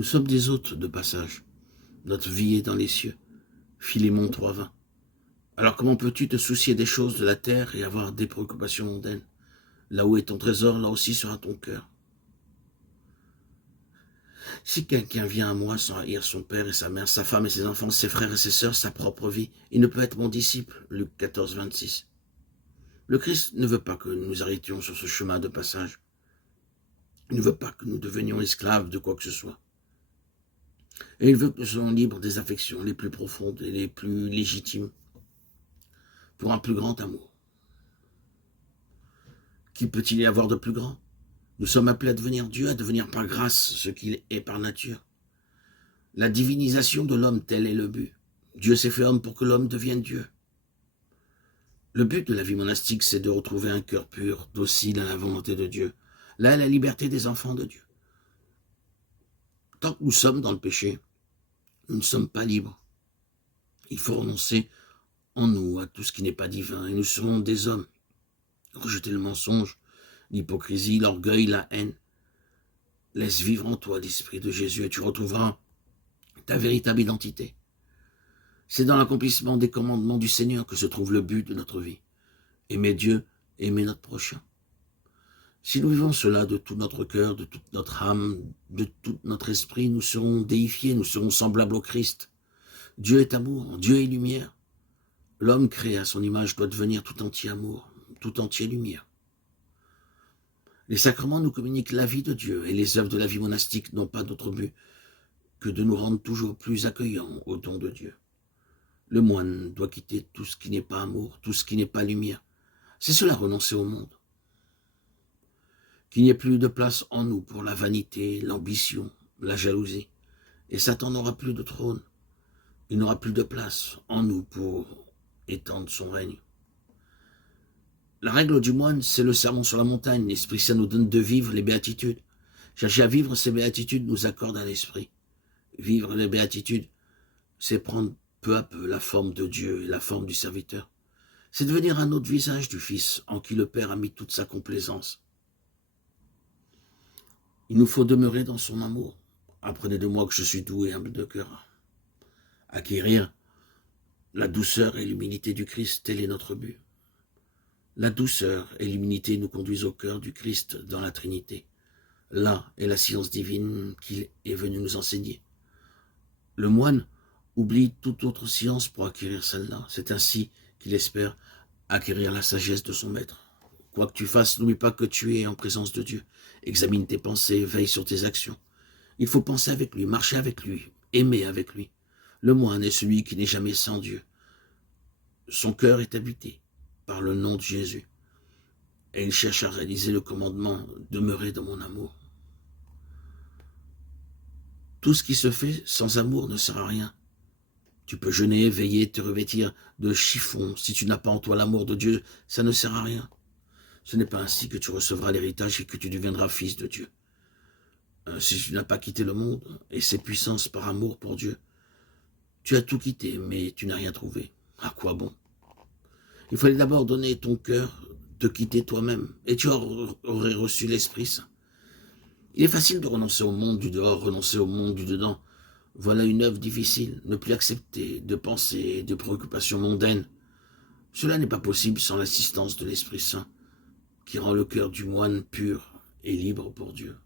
Nous sommes des hôtes de passage. Notre vie est dans les cieux. Philémon 3,20. Alors comment peux-tu te soucier des choses de la terre et avoir des préoccupations mondaines? Là où est ton trésor, là aussi sera ton cœur. Si quelqu'un vient à moi sans haïr son père et sa mère, sa femme et ses enfants, ses frères et ses sœurs, sa propre vie, il ne peut être mon disciple. Luc 14, 26. Le Christ ne veut pas que nous arrêtions sur ce chemin de passage. Il ne veut pas que nous devenions esclaves de quoi que ce soit. Et il veut que nous soyons libres des affections les plus profondes et les plus légitimes pour un plus grand amour. Qui peut-il y avoir de plus grand? Nous sommes appelés à devenir Dieu, à devenir par grâce ce qu'il est par nature. La divinisation de l'homme, tel est le but. Dieu s'est fait homme pour que l'homme devienne Dieu. Le but de la vie monastique, c'est de retrouver un cœur pur, docile à la volonté de Dieu. Là est la liberté des enfants de Dieu. Tant que nous sommes dans le péché, nous ne sommes pas libres. Il faut renoncer en nous à tout ce qui n'est pas divin, et nous serons des hommes. Rejeter le mensonge, l'hypocrisie, l'orgueil, la haine. Laisse vivre en toi l'esprit de Jésus et tu retrouveras ta véritable identité. C'est dans l'accomplissement des commandements du Seigneur que se trouve le but de notre vie. Aimer Dieu, aimer notre prochain. Si nous vivons cela de tout notre cœur, de toute notre âme, de tout notre esprit, nous serons déifiés, nous serons semblables au Christ. Dieu est amour, Dieu est lumière. L'homme créé à son image doit devenir tout entier amour, tout entier lumière. Les sacrements nous communiquent la vie de Dieu et les œuvres de la vie monastique n'ont pas d'autre but que de nous rendre toujours plus accueillants au don de Dieu. Le moine doit quitter tout ce qui n'est pas amour, tout ce qui n'est pas lumière. C'est cela renoncer au monde. Qu'il n'y ait plus de place en nous pour la vanité, l'ambition, la jalousie. Et Satan n'aura plus de trône. Il n'aura plus de place en nous pour étendre son règne. La règle du moine, c'est le sermon sur la montagne. L'Esprit Saint nous donne de vivre les béatitudes. Chercher à vivre ces béatitudes nous accorde à l'Esprit. Vivre les béatitudes, c'est prendre peu à peu la forme de Dieu et la forme du serviteur. C'est devenir un autre visage du Fils en qui le Père a mis toute sa complaisance. Il nous faut demeurer dans son amour. Apprenez de moi que je suis doux et humble de cœur. Acquérir la douceur et l'humilité du Christ, tel est notre but. La douceur et l'humilité nous conduisent au cœur du Christ dans la Trinité. Là est la science divine qu'il est venu nous enseigner. Le moine oublie toute autre science pour acquérir celle-là. C'est ainsi qu'il espère acquérir la sagesse de son maître. Quoi que tu fasses, n'oublie pas que tu es en présence de Dieu. Examine tes pensées, veille sur tes actions. Il faut penser avec lui, marcher avec lui, aimer avec lui. Le moine est celui qui n'est jamais sans Dieu. Son cœur est habité par le nom de Jésus. Et il cherche à réaliser le commandement « Demeurer dans mon amour ». Tout ce qui se fait sans amour ne sert à rien. Tu peux jeûner, veiller, te revêtir de chiffon. Si tu n'as pas en toi l'amour de Dieu, ça ne sert à rien. Ce n'est pas ainsi que tu recevras l'héritage et que tu deviendras fils de Dieu. Si tu n'as pas quitté le monde et ses puissances par amour pour Dieu, tu as tout quitté, mais tu n'as rien trouvé. À quoi bon? Il fallait d'abord donner ton cœur, te quitter toi-même, et tu aurais reçu l'Esprit Saint. Il est facile de renoncer au monde du dehors, renoncer au monde du dedans. Voilà une œuvre difficile, ne plus accepter de pensées, de préoccupations mondaines. Cela n'est pas possible sans l'assistance de l'Esprit Saint, qui rend le cœur du moine pur et libre pour Dieu.